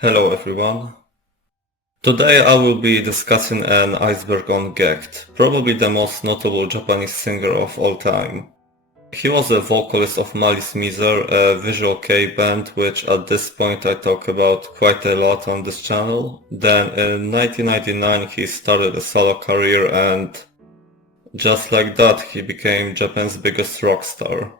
Hello everyone. Today I will be discussing an iceberg on GACKT, probably the most notable Japanese singer of all time. He was a vocalist of Malice Miser, a visual kei band which at this point I talk about quite a lot on this channel. Then in 1999 he started a solo career and just like that he became Japan's biggest rock star.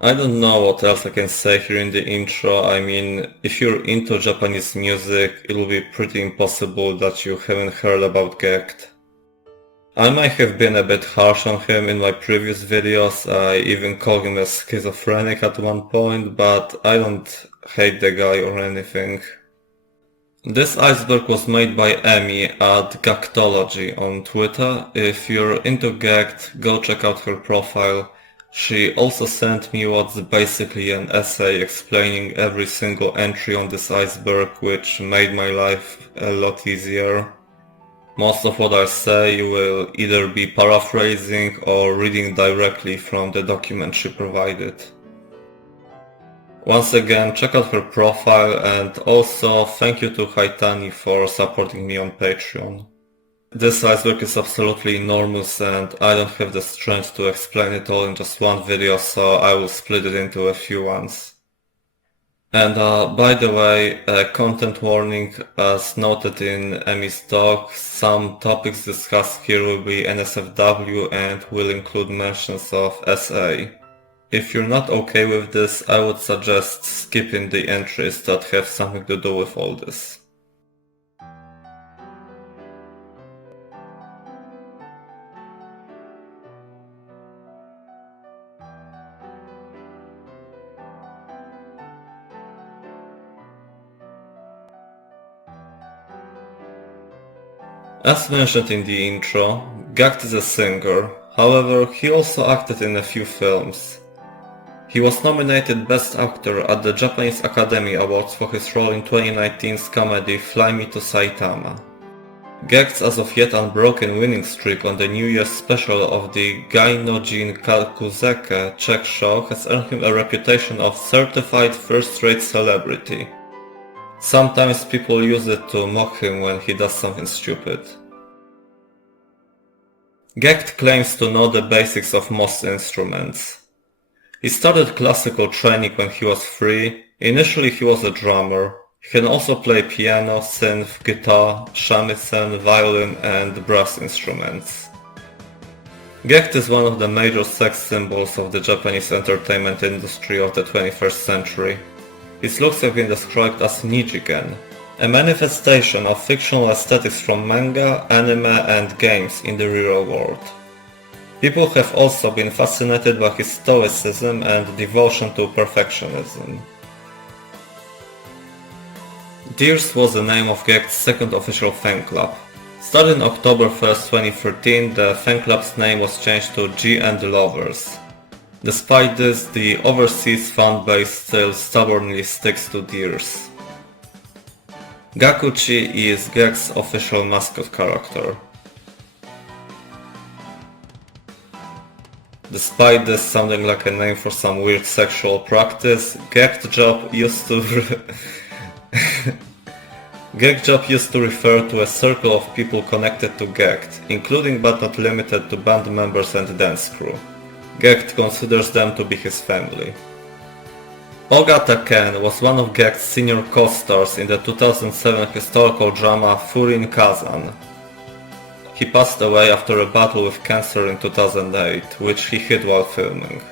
I don't know what else I can say here in the intro. I mean, if you're into Japanese music, it'll be pretty impossible that you haven't heard about GACKT. I might have been a bit harsh on him in my previous videos, I even called him a schizophrenic at one point, but I don't hate the guy or anything. This iceberg was made by Emi at GACKTology on Twitter. If you're into GACKT, go check out her profile. She also sent me what's basically an essay explaining every single entry on this iceberg, which made my life a lot easier. Most of what I say will either be paraphrasing or reading directly from the document she provided. Once again, check out her profile and also thank you to Haitani for supporting me on Patreon. This iceberg is absolutely enormous and I don't have the strength to explain it all in just one video, so I will split it into a few ones. And by the way, a content warning, as noted in Emi's talk, some topics discussed here will be NSFW and will include mentions of SA. If you're not okay with this, I would suggest skipping the entries that have something to do with all this. As mentioned in the intro, GACKT is a singer, however he also acted in a few films. He was nominated Best Actor at the Japanese Academy Awards for his role in 2019's comedy Fly Me to Saitama. GACKT's as of yet unbroken winning streak on the New Year's special of the Gainojin Kalkuzeke Czech show has earned him a reputation of certified first-rate celebrity. Sometimes people use it to mock him when he does something stupid. GACKT claims to know the basics of most instruments. He started classical training when he was 3. Initially he was a drummer. He can also play piano, synth, guitar, shamisen, violin and brass instruments. GACKT is one of the major sex symbols of the Japanese entertainment industry of the 21st century. His looks have been described as nijigen, a manifestation of fictional aesthetics from manga, anime and games in the real world. People have also been fascinated by his stoicism and devotion to perfectionism. TIERS was the name of GACKT's second official fan club. Started on October 1st, 2013, the fan club's name was changed to G and Lovers. Despite this, the overseas fan base still stubbornly sticks to TIERS. Gakuchi is GACKT's official mascot character. Despite this sounding like a name for some weird sexual practice, GACKT job used to refer to a circle of people connected to GACKT, including but not limited to band members and dance crew. GACKT considers them to be his family. Ogata Ken was one of GACKT's senior co-stars in the 2007 historical drama Furin Kazan. He passed away after a battle with cancer in 2008, which he hid while filming.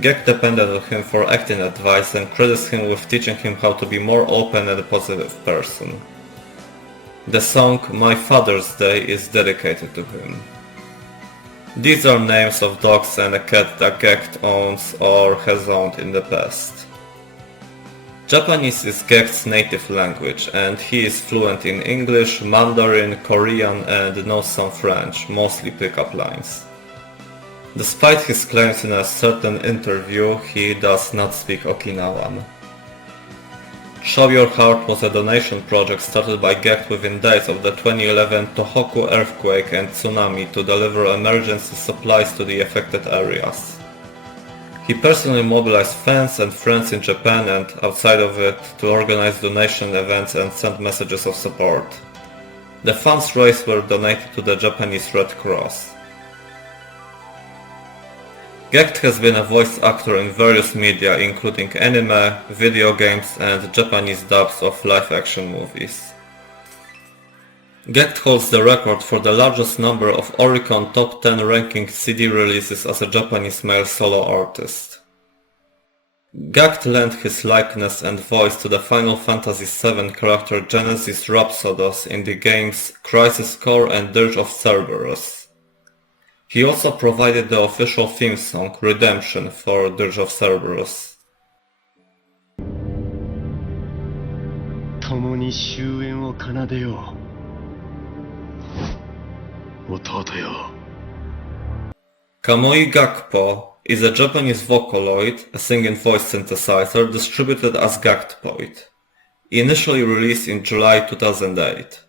GACKT depended on him for acting advice and credits him with teaching him how to be more open and positive person. The song My Father's Day is dedicated to him. These are names of dogs and a cat that GACKT owns or has owned in the past. Japanese is GACKT's native language and he is fluent in English, Mandarin, Korean and knows some French, mostly pickup lines. Despite his claims in a certain interview, he does not speak Okinawan. Show Your Heart was a donation project started by GACKT within days of the 2011 Tohoku earthquake and tsunami to deliver emergency supplies to the affected areas. He personally mobilized fans and friends in Japan and outside of it to organize donation events and send messages of support. The funds raised were donated to the Japanese Red Cross. GACKT has been a voice actor in various media including anime, video games and Japanese dubs of live-action movies. GACKT holds the record for the largest number of Oricon Top 10 ranking CD releases as a Japanese male solo artist. GACKT lent his likeness and voice to the Final Fantasy VII character Genesis Rhapsodos in the games Crisis Core and Dirge of Cerberus. He also provided the official theme song Redemption for Dirge of Cerberus. 共に終焉を奏でよう弟よ Kamui Gakpo is a Japanese Vocaloid, a singing voice synthesizer distributed as GACKTpoid, initially released in July 2008.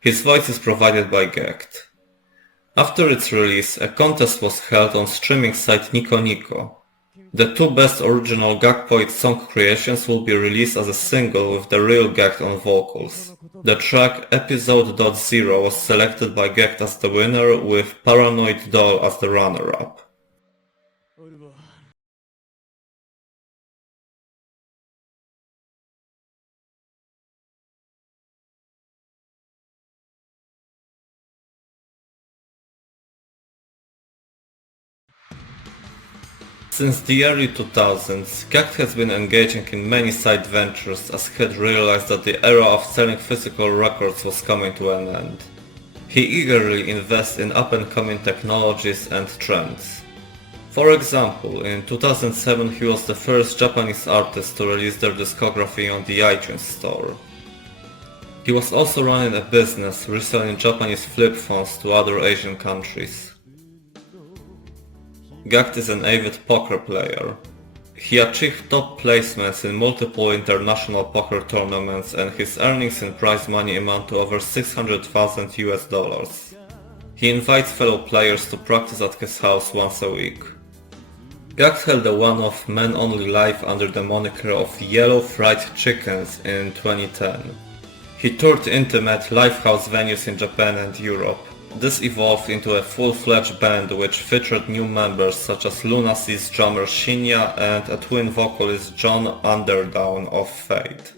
His voice is provided by GACKT. After its release, a contest was held on streaming site Nico Nico. The two best original GACKTpoid song creations will be released as a single with the real GACKT on vocals. The track Episode.0 was selected by GACKT as the winner, with Paranoid Doll as the runner-up. Since the early 2000s, GACKT has been engaging in many side ventures as he had realized that the era of selling physical records was coming to an end. He eagerly invests in up-and-coming technologies and trends. For example, in 2007 he was the first Japanese artist to release their discography on the iTunes Store. He was also running a business reselling Japanese flip phones to other Asian countries. GACKT is an avid poker player. He achieved top placements in multiple international poker tournaments and his earnings in prize money amount to over $600,000. He invites fellow players to practice at his house once a week. GACKT held a one-off men-only live under the moniker of Yellow Fried Chickens in 2010. He toured intimate livehouse venues in Japan and Europe. This evolved into a full-fledged band which featured new members such as Lunacy's drummer Shinya and a twin vocalist John Underdown of Fate.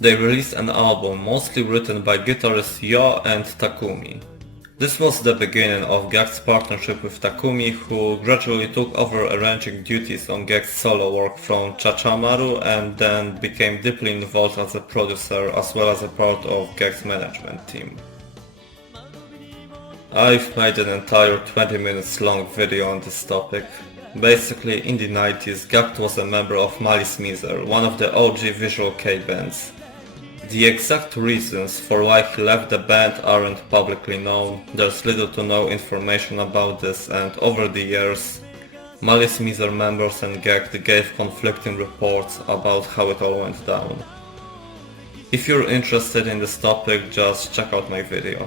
They released an album mostly written by guitarists Yo and Takumi. This was the beginning of GACKT's partnership with Takumi, who gradually took over arranging duties on GACKT's solo work from Chachamaru and then became deeply involved as a producer as well as a part of GACKT's management team. I've made an entire 20 minutes long video on this topic. Basically, in the 90s, GACKT was a member of Malice Mizer, one of the OG Visual Kei bands. The exact reasons for why he left the band aren't publicly known, there's little to no information about this, and over the years, Malice Mizer members and GACKT gave conflicting reports about how it all went down. If you're interested in this topic, just check out my video.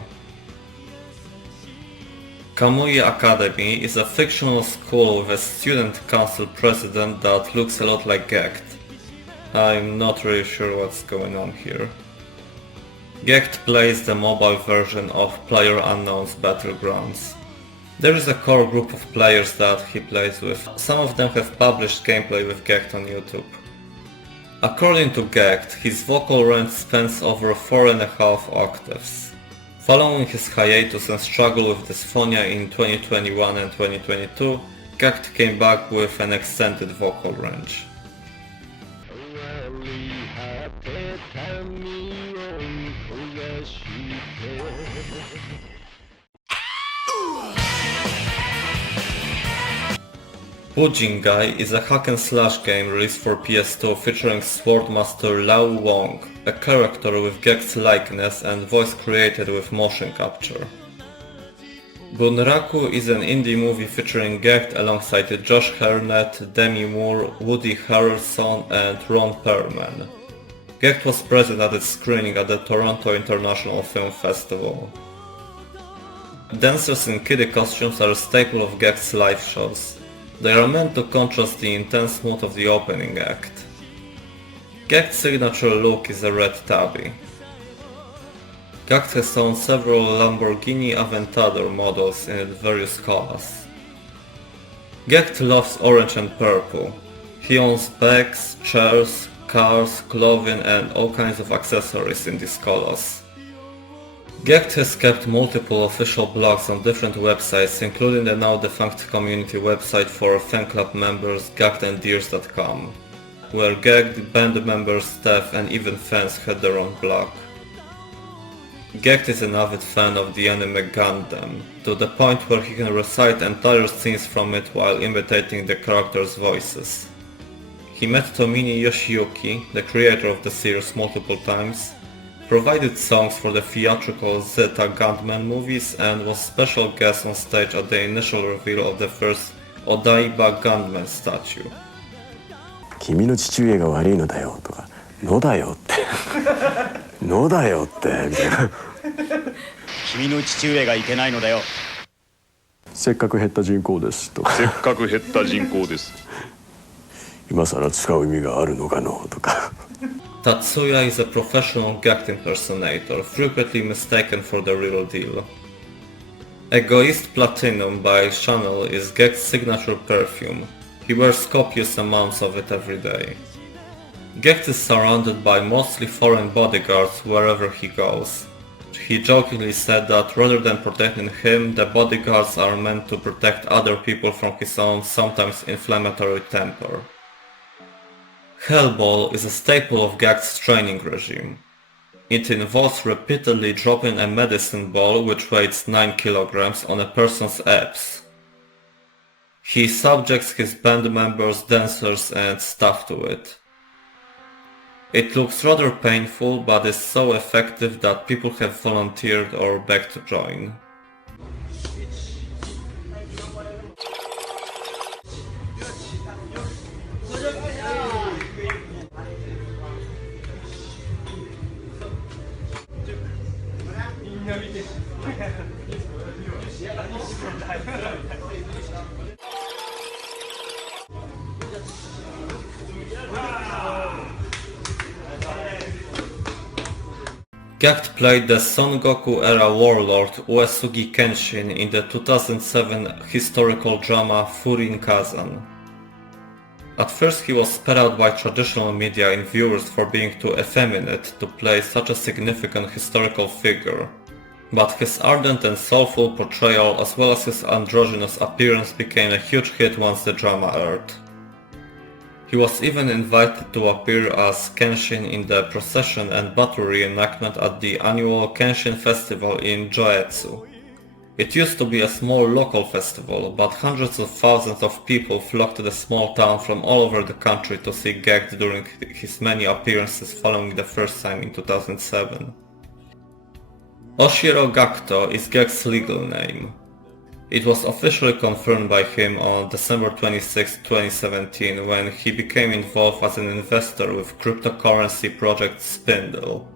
Kamui Academy is a fictional school with a student council president that looks a lot like GACKT. I'm not really sure what's going on here. GACKT plays the mobile version of PlayerUnknown's Battlegrounds. There is a core group of players that he plays with. Some of them have published gameplay with GACKT on YouTube. According to GACKT, his vocal range spans over 4.5 octaves. Following his hiatus and struggle with dysphonia in 2021 and 2022, GACKT came back with an extended vocal range. Bujingai is a hack-and-slash game released for PS2 featuring Swordmaster Lao Wong, a character with GACKT's likeness and voice created with motion capture. Bunraku is an indie movie featuring GACKT alongside Josh Hartnett, Demi Moore, Woody Harrelson and Ron Perlman. GACKT was present at its screening at the Toronto International Film Festival. Dancers in kiddie costumes are a staple of GACKT's live shows. They are meant to contrast the intense mood of the opening act. GACKT's signature look is a red tabby. GACKT has owned several Lamborghini Aventador models in various colors. GACKT loves orange and purple. He owns bags, chairs, cars, clothing and all kinds of accessories in these colors. GACKT has kept multiple official blogs on different websites, including the now defunct community website for fan club members GACKTandTIERS.com, where GACKT, band members, staff and even fans had their own blog. GACKT is an avid fan of the anime Gundam, to the point where he can recite entire scenes from it while imitating the characters' voices. He met Tomini Yoshiyuki, the creator of the series, multiple times, provided songs for the theatrical Zeta Gundam movies, and was special guest on stage at the initial reveal of the first Odaiba Gundam statue. 君の父上が悪いのだよとか、のだよってのだよってみたいな。君の父上がいけないのだよ。せっかく減った人口ですとか。せっかく減った人口です。今更使う意味があるのかのとか。Tatsuya is a professional GACKT impersonator, frequently mistaken for the real deal. Egoist Platinum by Chanel is GACKT's signature perfume. He wears copious amounts of it every day. GACKT is surrounded by mostly foreign bodyguards wherever he goes. He jokingly said that rather than protecting him, the bodyguards are meant to protect other people from his own, sometimes inflammatory temper. Hellball is a staple of GACKT's training regime. It involves repeatedly dropping a medicine ball which weighs 9 kilograms on a person's abs. He subjects his band members, dancers and staff to it. It looks rather painful, but is so effective that people have volunteered or begged to join. GACKT played the Son Goku-era warlord Uesugi Kenshin in the 2007 historical drama Furin Kazan. At first he was spat out by traditional media and viewers for being too effeminate to play such a significant historical figure, but his ardent and soulful portrayal as well as his androgynous appearance became a huge hit once the drama aired. He was even invited to appear as Kenshin in the procession and battle reenactment at the annual Kenshin festival in Joetsu. It used to be a small local festival, but hundreds of thousands of people flocked to the small town from all over the country to see GACKT during his many appearances following the first time in 2007. Oshiro Gakto is GACKT's legal name. It was officially confirmed by him on December 26, 2017 when he became involved as an investor with cryptocurrency project Spindle.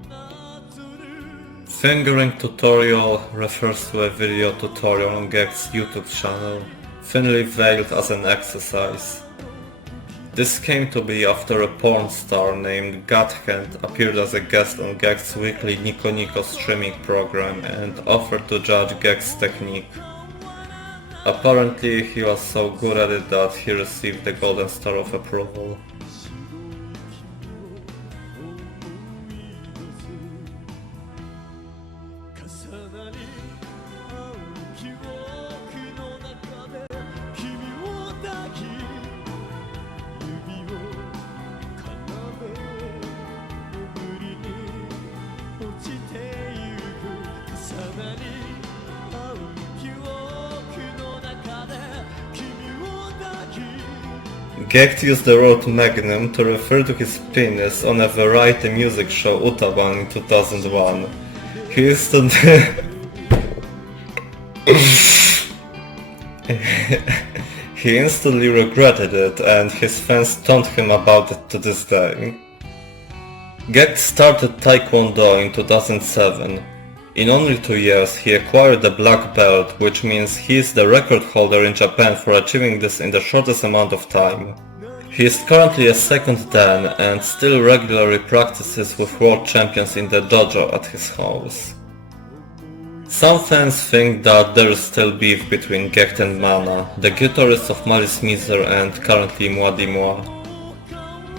Fingering tutorial refers to a video tutorial on GACKT's YouTube channel, thinly veiled as an exercise. This came to be after a porn star named GACKT appeared as a guest on GACKT's weekly Nico Nico streaming program and offered to judge GACKT's technique. Apparently he was so good at it that he received the Golden Star of Approval. GACKT used the word magnum to refer to his penis on a variety music show Utaban in 2001. He instantly regretted it, and his fans taunt him about it to this day. GACKT started Taekwondo in 2007. In only 2 years, he acquired the black belt, which means he is the record holder in Japan for achieving this in the shortest amount of time. He is currently a second dan and still regularly practices with world champions in the dojo at his house. Some fans think that there is still beef between GACKT and Mana, the guitarist of Malice Miser and currently Moi Di Moi.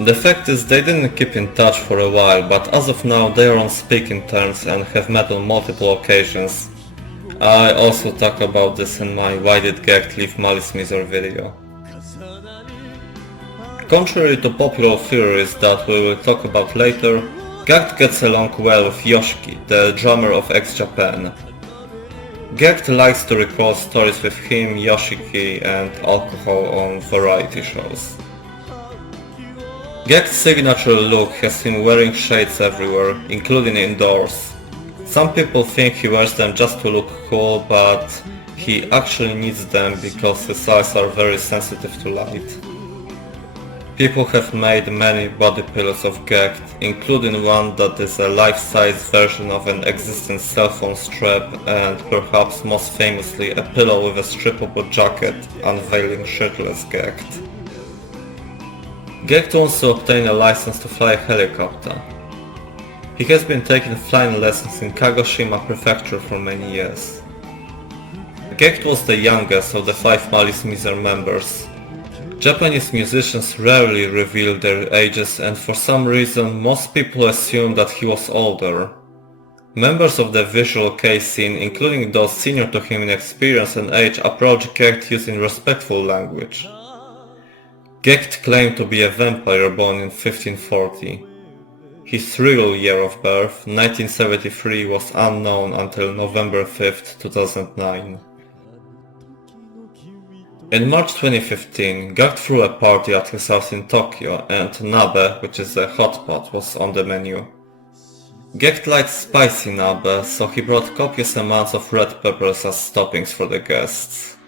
The fact is they didn't keep in touch for a while, but as of now they are on speaking terms and have met on multiple occasions. I also talk about this in my Why Did GACKT Leave Malice Miser video. Contrary to popular theories that we will talk about later, GACKT gets along well with Yoshiki, the drummer of X-Japan. GACKT likes to recall stories with him, Yoshiki and alcohol on variety shows. GACKT's signature look has him wearing shades everywhere, including indoors. Some people think he wears them just to look cool, but he actually needs them because his eyes are very sensitive to light. People have made many body pillows of GACKT, including one that is a life-size version of an existing cell phone strap and perhaps most famously a pillow with a strippable jacket unveiling shirtless GACKT. GACKT wants to obtain a license to fly a helicopter. He has been taking flying lessons in Kagoshima Prefecture for many years. GACKT was the youngest of the 5 Malice Miser members. Japanese musicians rarely reveal their ages and for some reason most people assume that he was older. Members of the visual kei scene, including those senior to him in experience and age, approach GACKT using respectful language. GACKT claimed to be a vampire born in 1540. His real year of birth, 1973, was unknown until November 5, 2009. In March 2015, GACKT threw a party at his house in Tokyo and nabe, which is a hot pot, was on the menu. GACKT likes spicy nabe, so he brought copious amounts of red peppers as toppings for the guests.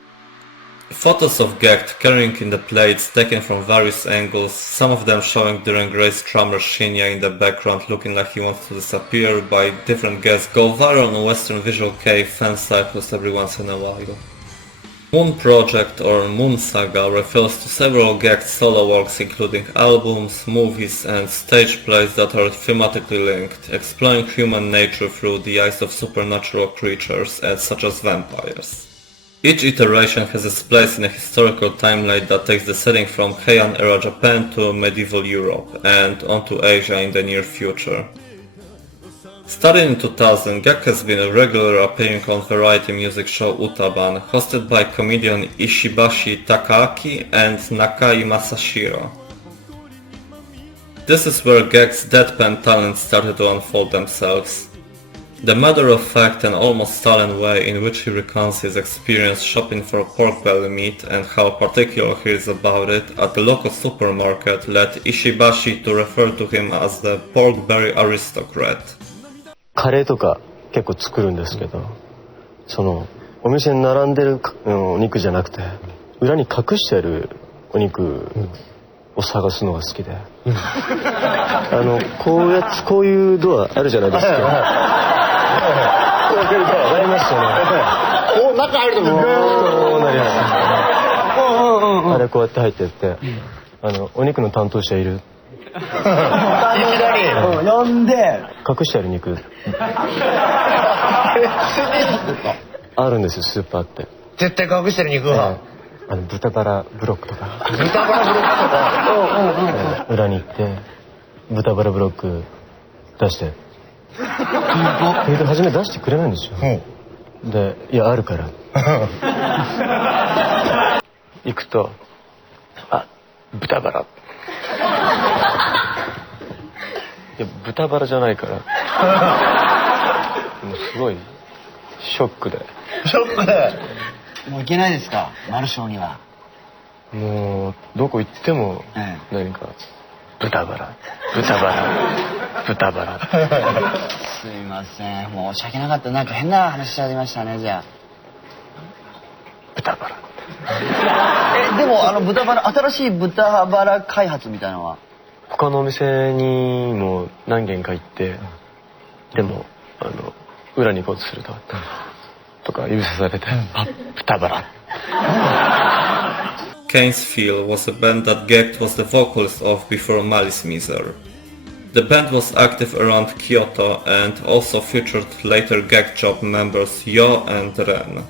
Photos of GACKT carrying in the plates taken from various angles, some of them showing the enraged drummer Shinya in the background looking like he wants to disappear by different guests, go viral on Western Visual Kei fan cycles every once in a while. Moon Project or Moon Saga refers to several GACKT solo works including albums, movies and stage plays that are thematically linked, exploring human nature through the eyes of supernatural creatures such as vampires. Each iteration has its place in a historical timeline that takes the setting from Heian era Japan to medieval Europe and onto Asia in the near future. Starting in 2000, GACKT has been a regular appearing on variety music show Utaban, hosted by comedian Ishibashi Takaaki and Nakai Masashiro. This is where GACKT's deadpan talents started to unfold themselves. The matter-of-fact and almost sullen way in which he recounts his experience shopping for pork belly meat and how particular he is about it at the local supermarket led Ishibashi to refer to him as the pork belly aristocrat. カレーとか結構作るんですけど、そのお店に並んでるお肉じゃなくて裏に隠してあるお肉を探すのが好きで、こういうドアあるじゃないですか。こう開けるとありますよね。お、中入るとこうなります。あれこうやって入ってって、お肉の担当者いる。いきなり呼んで隠してある肉あるんですよ、スーパーって。絶対隠してる肉は、豚バラブロックとか裏に行って豚バラブロック出して初め出してくれないんですよ。で、いやあるから行くと、あ、豚バラいや豚バラじゃないからもうすごいショックでもう行けないですか、マルショーには。もうどこ行っても何か豚バラ豚バラ豚バラすいません、申し訳なかった。なんか変な話しちゃいましたね。じゃあ豚バラでも豚バラ、新しい豚バラ開発みたいなのは他のお店にも何軒か行って、でも裏に行こうとするとか指さされて、あ、豚バラ。Kane's Feel was a band that GACKT was the vocalist of before Malice Miser. The band was active around Kyoto and also featured later GACKT Job members Yo and Ren.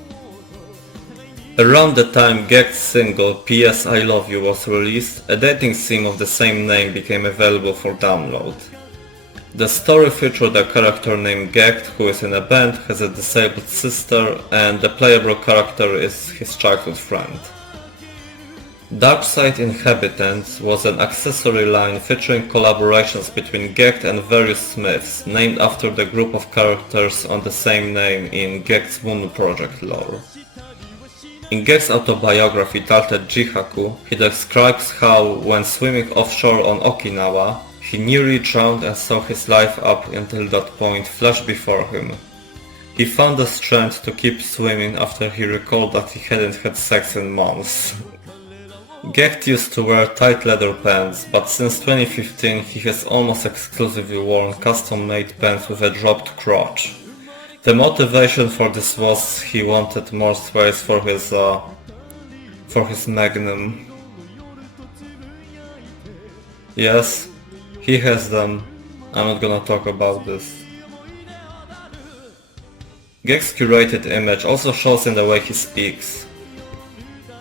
Around the time GACKT's single P.S. I Love You was released, a dating sim of the same name became available for download. The story featured a character named GACKT who is in a band, has a disabled sister, and the playable character is his childhood friend. Darkside Inhabitants was an accessory line featuring collaborations between GACKT and various Smiths, named after the group of characters on the same name in GACKT's Moon Project lore. In GACKT's autobiography titled Jihaku, he describes how, when swimming offshore on Okinawa, he nearly drowned and saw his life up until that point flash before him. He found the strength to keep swimming after he recalled that he hadn't had sex in months. GACKT used to wear tight leather pants, but since 2015 he has almost exclusively worn custom-made pants with a dropped crotch. The motivation for this was he wanted more space for his magnum. Yes, he has them. I'm not gonna talk about this. GACKT's curated image also shows in the way he speaks.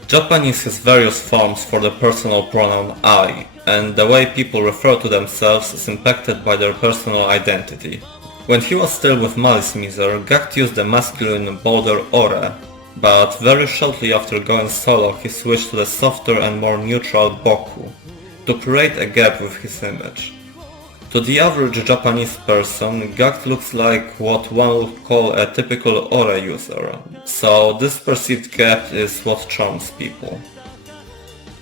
Japanese has various forms for the personal pronoun I, and the way people refer to themselves is impacted by their personal identity. When he was still with Malice Miser, GACKT used the masculine bolder ore, but very shortly after going solo he switched to the softer and more neutral boku, to create a gap with his image. To the average Japanese person, GACKT looks like what one would call a typical ore user, so this perceived gap is what charms people.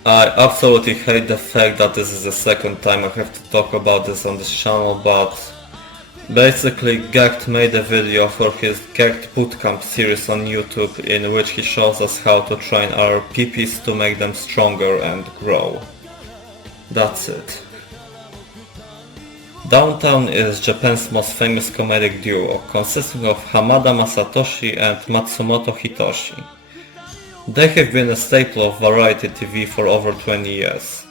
I absolutely hate the fact that this is the second time I have to talk about this on this channel, but basically GACKT made a video for his GACKT Bootcamp series on YouTube in which he shows us how to train our peepees to make them stronger and grow. That's it. Downtown is Japan's most famous comedic duo, consisting of Hamada Masatoshi and Matsumoto Hitoshi. They have been a staple of variety TV for over 20 years.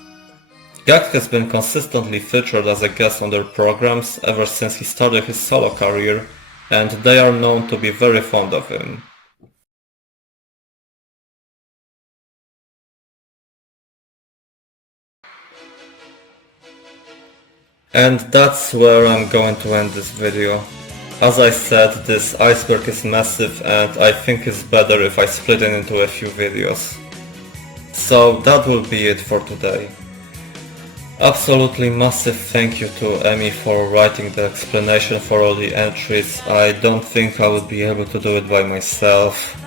GACKT has been consistently featured as a guest on their programs ever since he started his solo career, and they are known to be very fond of him. And that's where I'm going to end this video. As I said, this iceberg is massive and I think it's better if I split it into a few videos. So that will be it for today. Absolutely massive thank you to Emmy for writing the explanation for all the entries. I don't think I would be able to do it by myself.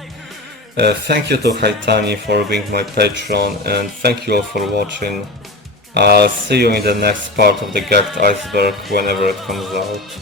Thank you to Haitani for being my patron, and thank you all for watching. I'll see you in the next part of the GACKT Iceberg whenever it comes out.